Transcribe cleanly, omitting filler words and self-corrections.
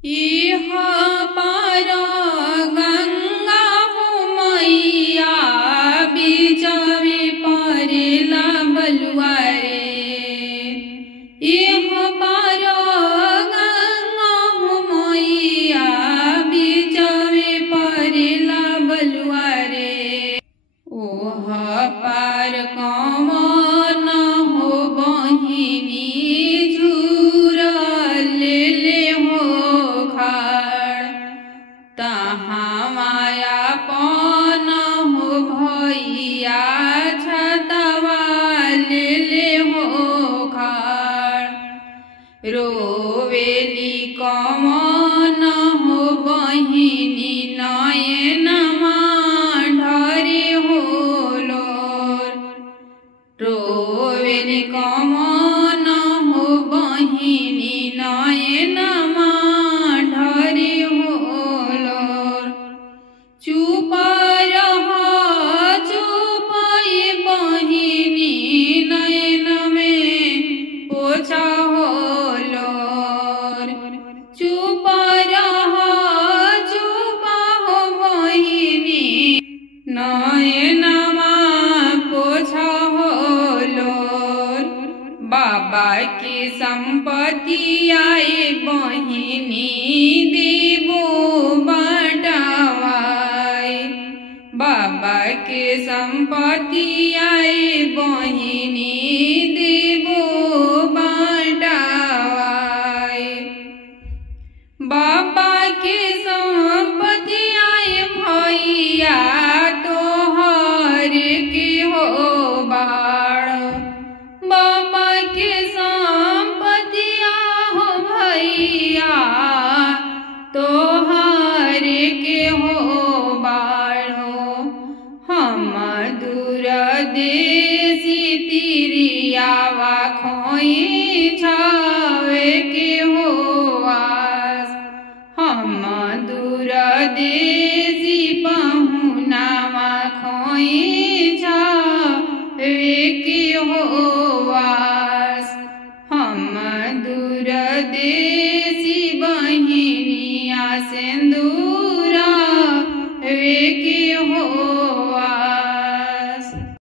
इह पार गंगा हो मैया बीचवे परेला बलुआ रे। इह पार गंगा हो मैया बीचवे परेला बलुआ रे। ओह पार कौन हो बहिनी तहाँ माया पन हो भैया छतवा ले हो खाड़। रोवेली कमन हो बहिनी नयनमा ढरे हो लोर। रोवेली कमन हो बहिनी नयनमा ढरे हो चुप रह चुप बहिनी नयन में पोछा हो लोर। चुप रह चुप हो बहिनी नयन में पोछा हो लोर। बाबा की संपत्ति आए बहिनी देवो बाबा के संपत्ति आए बहिनी देवो बाटावाए। बाबा के संपत्ति आए भैया तोहर के हो बाड़। बाबा के संपत्ति हो भैया तोहर के हो बाड़। हम दूर देसी तिरियावा खोई छावे के हो आस। हम दूर देसी पहुनावा खोई छावे के हो आस। हम दूर देसी बहिनिया सिंदूर